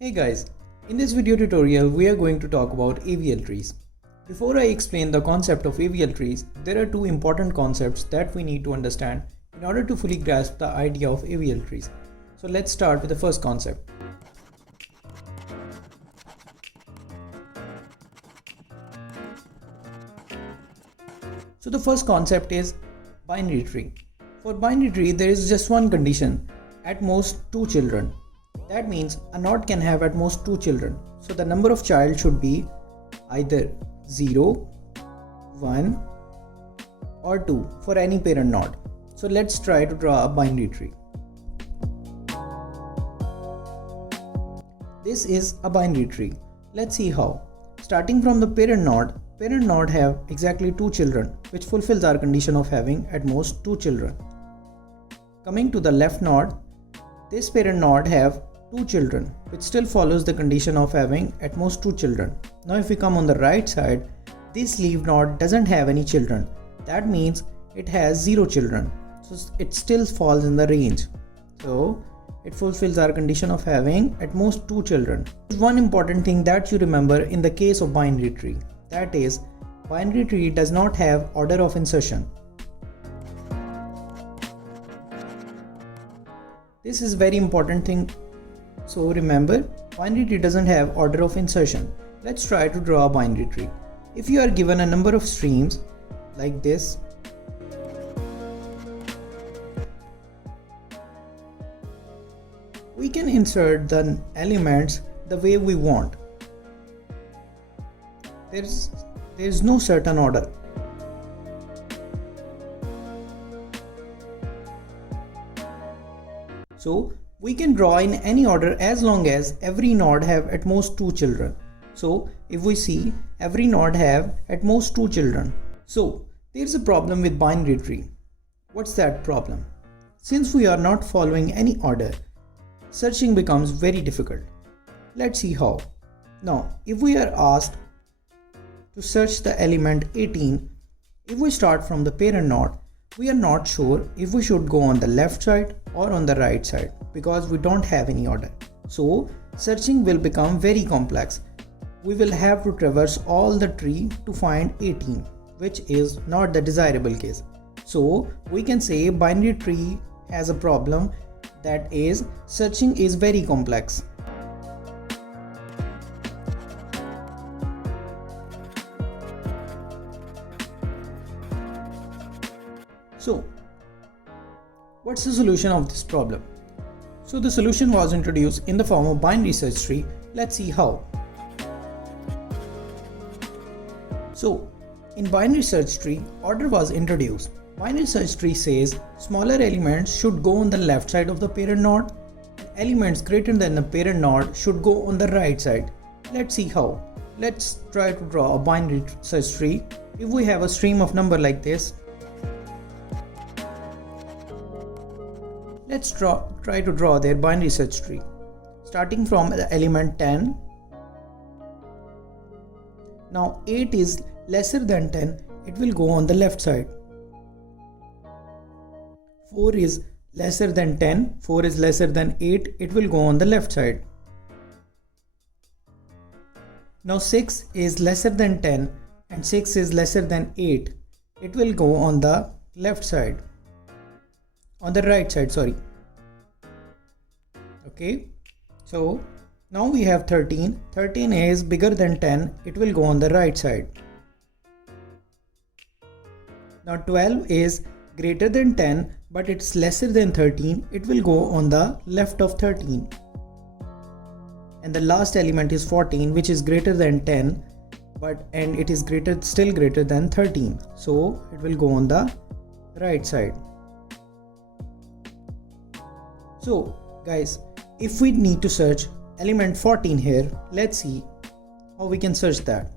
Hey guys, in this video tutorial we are going to talk about AVL trees. Before I explain the concept of AVL trees, there are two important concepts that we need to understand in order to fully grasp the idea of AVL trees. So let's start with the first concept. So the first concept is binary tree. For binary tree there is just one condition, at most two children. That means a node can have at most two children. So the number of child should be either 0, 1 or 2 for any parent node. So let's try to draw a binary tree. This is a binary tree. Let's see how. Starting from the parent node have exactly two children, which fulfills our condition of having at most two children. Coming to the left node, this parent node have two children, which still follows the condition of having at most two children. Now if we come on the right side, this leaf node doesn't have any children. That means it has 0 children. So it still falls in the range. So it fulfills our condition of having at most two children. There's one important thing that you remember in the case of binary tree. That is, binary tree does not have order of insertion. This is very important thing. So remember, binary tree doesn't have order of insertion. Let's try to draw a binary tree. If you are given a number of streams like this, we can insert the elements the way we want. There's no certain order. So we can draw in any order as long as every node have at most two children. So if we see, every node have at most two children. So there's a problem with binary tree. What's that problem? Since we are not following any order, searching becomes very difficult. Let's see how. Now if we are asked to search the element 18, if we start from the parent node, we are not sure if we should go on the left side or on the right side because we don't have any order. So searching will become very complex. We will have to traverse all the tree to find 18, which is not the desirable case. So we can say binary tree has a problem, that is, searching is very complex. So what's the solution of this problem? So the solution was introduced in the form of binary search tree. Let's see how. So in binary search tree, order was introduced. Binary search tree says smaller elements should go on the left side of the parent node. Elements greater than the parent node should go on the right side. Let's see how. Let's try to draw a binary search tree. If we have a stream of number like this, let's try to draw their binary search tree. Starting from the element 10. Now 8 is lesser than 10, it will go on the left side. 4 is lesser than 10, 4 is lesser than 8, it will go on the left side. Now 6 is lesser than 10 and 6 is lesser than 8, it will go on the left side. On the right side, sorry. Okay, so now we have 13. 13 is bigger than 10, it will go on the right side. Now 12 is greater than 10 but it's lesser than 13, it will go on the left of 13. And the last element is 14, which is greater than 10 and it is still greater than 13, so it will go on the right side. So guys, if we need to search element 14 here, let's see how we can search that.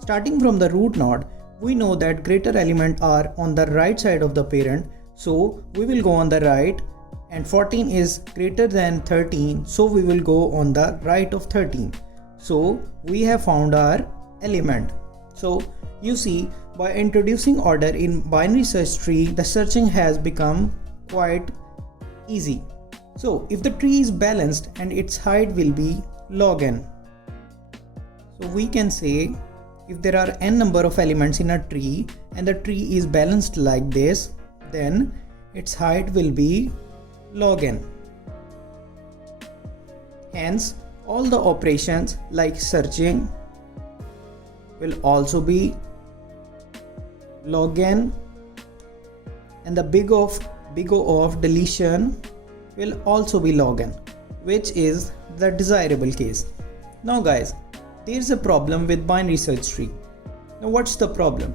Starting from the root node, we know that greater element are on the right side of the parent, so we will go on the right, and 14 is greater than 13, so we will go on the right of 13. So we have found our element. So you see, by introducing order in binary search tree, the searching has become quite easy. So if the tree is balanced and its height will be log n. So we can say if there are n number of elements in a tree and the tree is balanced like this, then its height will be log n. Hence, all the operations like searching will also be log n, and the big O of deletion will also be log n, which is the desirable case. Now guys, there is a problem with binary search tree. Now what's the problem?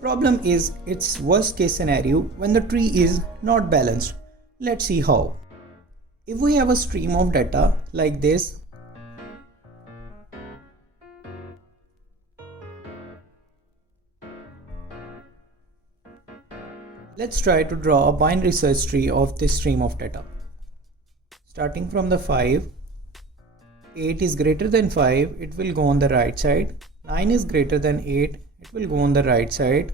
Problem is its worst case scenario when the tree is not balanced. Let's see how. If we have a stream of data like this, let's try to draw a binary search tree of this stream of data. Starting from the 5, 8 is greater than 5, it will go on the right side. 9 is greater than 8, it will go on the right side.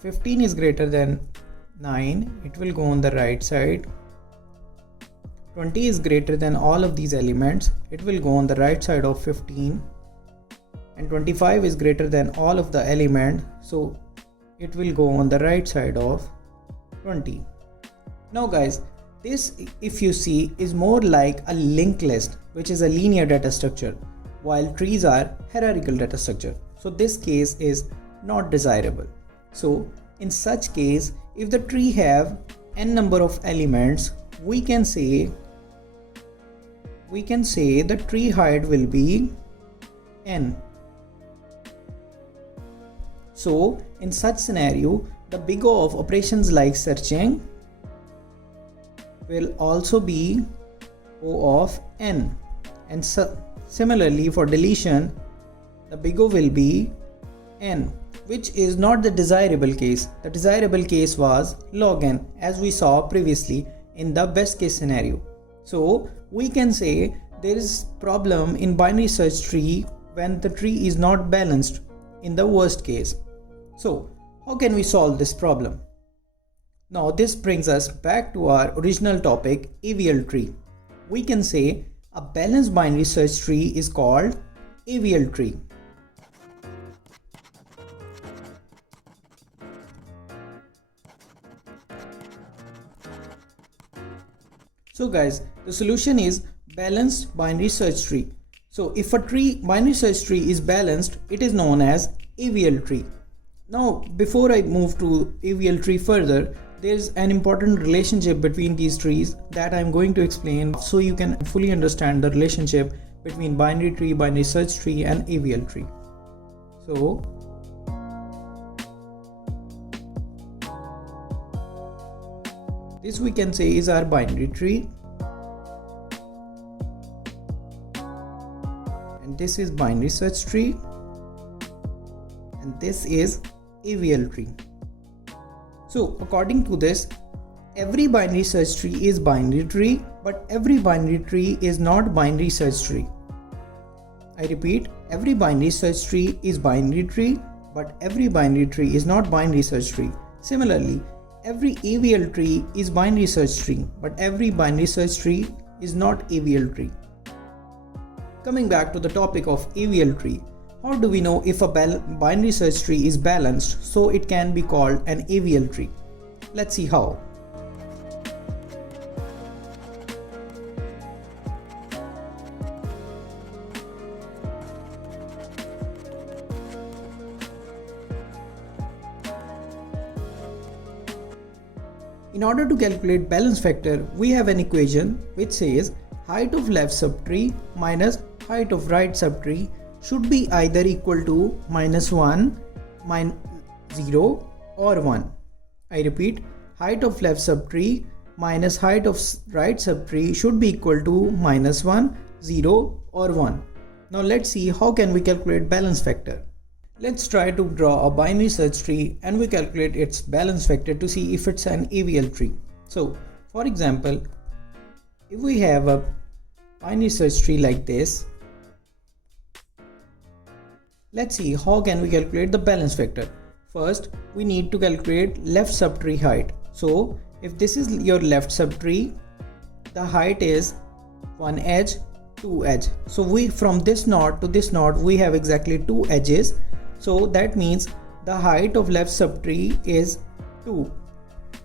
15 is greater than 9, it will go on the right side. 20 is greater than all of these elements, it will go on the right side of 15. And 25 is greater than all of the elements, so it will go on the right side of 20. Now guys, this, if you see, is more like a linked list, which is a linear data structure, while trees are hierarchical data structure. So this case is not desirable. So in such case, if the tree have n number of elements, we can say the tree height will be n. So in such scenario, the big O of operations like searching will also be O of n, and similarly for deletion, the big O will be n, which is not the desirable case. The desirable case was log n, as we saw previously in the best case scenario. So we can say there is problem in binary search tree when the tree is not balanced in the worst case. So how can we solve this problem? Now this brings us back to our original topic, AVL tree. We can say a balanced binary search tree is called AVL tree. So guys, the solution is balanced binary search tree. So if a binary search tree is balanced, it is known as AVL tree. Now before I move to AVL tree further, there is an important relationship between these trees that I am going to explain so you can fully understand the relationship between binary tree, binary search tree and AVL tree. So this we can say is our binary tree, and this is binary search tree, and this is AVL tree. So according to this, every binary search tree is binary tree, but every binary tree is not binary search tree. I repeat, every binary search tree is binary tree, but every binary tree is not binary search tree. Similarly, every AVL tree is binary search tree, but every binary search tree is not AVL tree. Coming back to the topic of AVL tree, how do we know if a binary search tree is balanced so it can be called an AVL tree? Let's see how. In order to calculate balance factor, we have an equation which says height of left subtree minus height of right subtree should be either equal to -1, -0 or 1. I repeat, height of left subtree minus height of right subtree should be equal to -1, 0 or 1. Now let's see how can we calculate balance factor. Let's try to draw a binary search tree and we calculate its balance factor to see if it's an AVL tree. So for example, if we have a binary search tree like this, let's see how can we calculate the balance factor. First, we need to calculate left subtree height. So if this is your left subtree, the height is 1 edge, 2 edge. So we from this node to this node we have exactly 2 edges. So that means the height of left subtree is 2.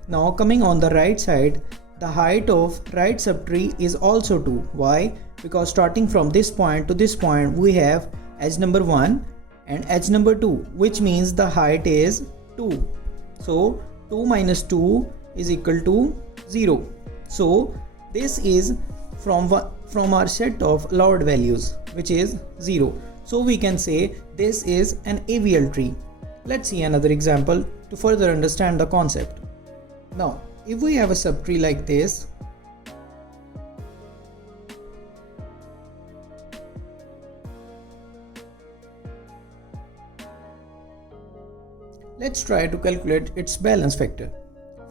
Now coming on the right side, the height of right subtree is also 2. Why? Because starting from this point to this point we have edge number 1 and edge number 2, which means the height is 2. So 2 minus 2 is equal to 0. So this is from our set of allowed values, which is 0. So we can say this is an AVL tree. Let's see another example to further understand the concept. Now, if we have a subtree like this, let's try to calculate its balance factor.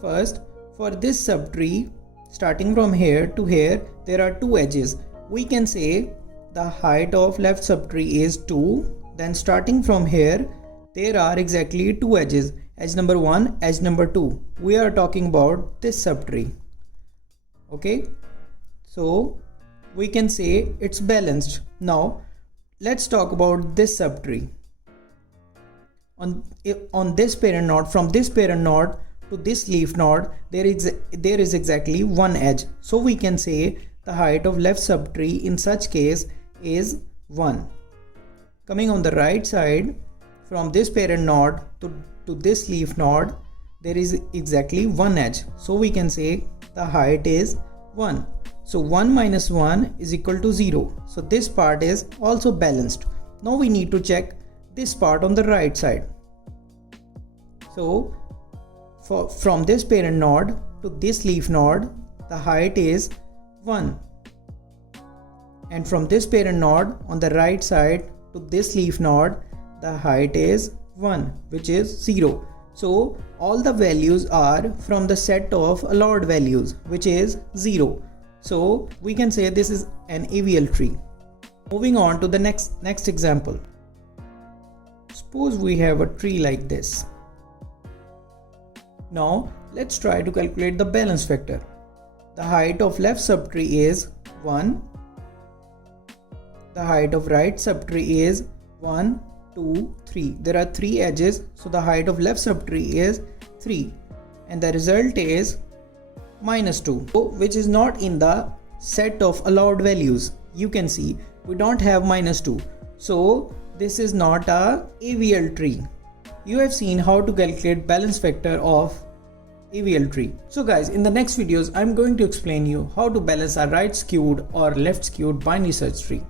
First, for this subtree, starting from here to here, there are 2 edges. We can say the height of left subtree is 2. Then starting from here, there are exactly 2 edges. Edge number 1, edge number 2. We are talking about this subtree. Okay. So we can say it's balanced. Now let's talk about this subtree. On this parent node, from this parent node to this leaf node, there is exactly 1 edge. So we can say the height of left subtree in such case is 1. Coming on the right side, from this parent node to this leaf node, there is exactly 1 edge. So we can say the height is 1. So 1 minus 1 is equal to 0. So this part is also balanced. Now we need to check this part on the right side. So from this parent node to this leaf node, the height is 1. And from this parent node on the right side to this leaf node, the height is 1, which is 0. So all the values are from the set of allowed values, which is 0. So we can say this is an AVL tree. Moving on to the next example. Suppose we have a tree like this. Now let's try to calculate the balance factor. The height of left subtree is 1. The height of right subtree is 1, 2, 3. There are 3 edges, so the height of left subtree is 3. And the result is minus 2, which is not in the set of allowed values. You can see we don't have minus 2. So this is not a AVL tree. You have seen how to calculate balance factor of AVL tree. So guys, in the next videos I'm going to explain you how to balance a right skewed or left skewed binary search tree.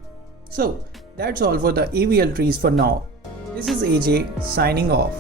So that's all for the AVL trees for now. This is AJ signing off.